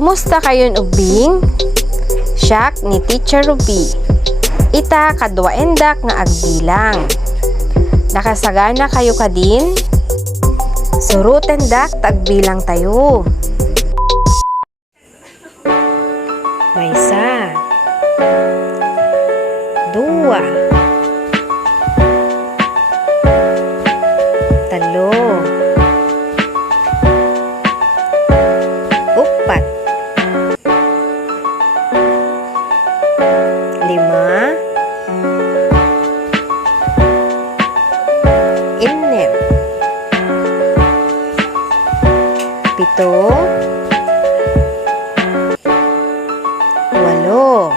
Kumusta kayon ubing? Siyak ni Teacher Ruby. Ita kadwa endak nga agbilang. Nakasagana kayo kadin? Surut endak tagbilang tayo. Maysa, dua, talo, upat, lima, inem, pito, walo,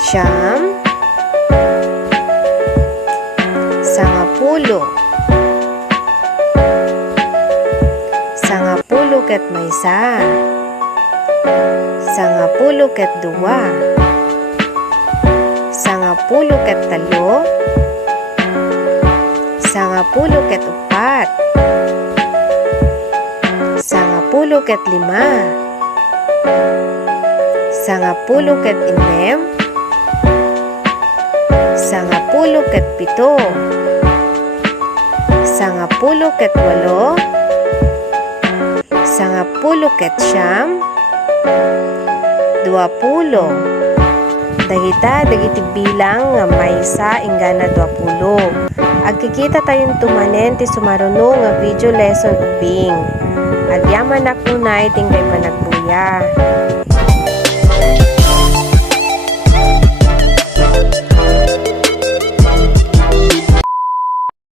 siyam, sangapulo, sangapulo ket maysa, sangapulo ket dua, sangapulo ket talo, sangapulo ket upat, sangapulo ket lima, sangapulo ket inem, sangapulo ket pito, sangapulo ket walo, sangapulo ket siyam, duapulo. Dagiti bilang nga maysa ingana duapulo. Agkikita tayong tumanen ti sumaruno nga video lesson ubing. Agyaman akunay tingkay panagbuya.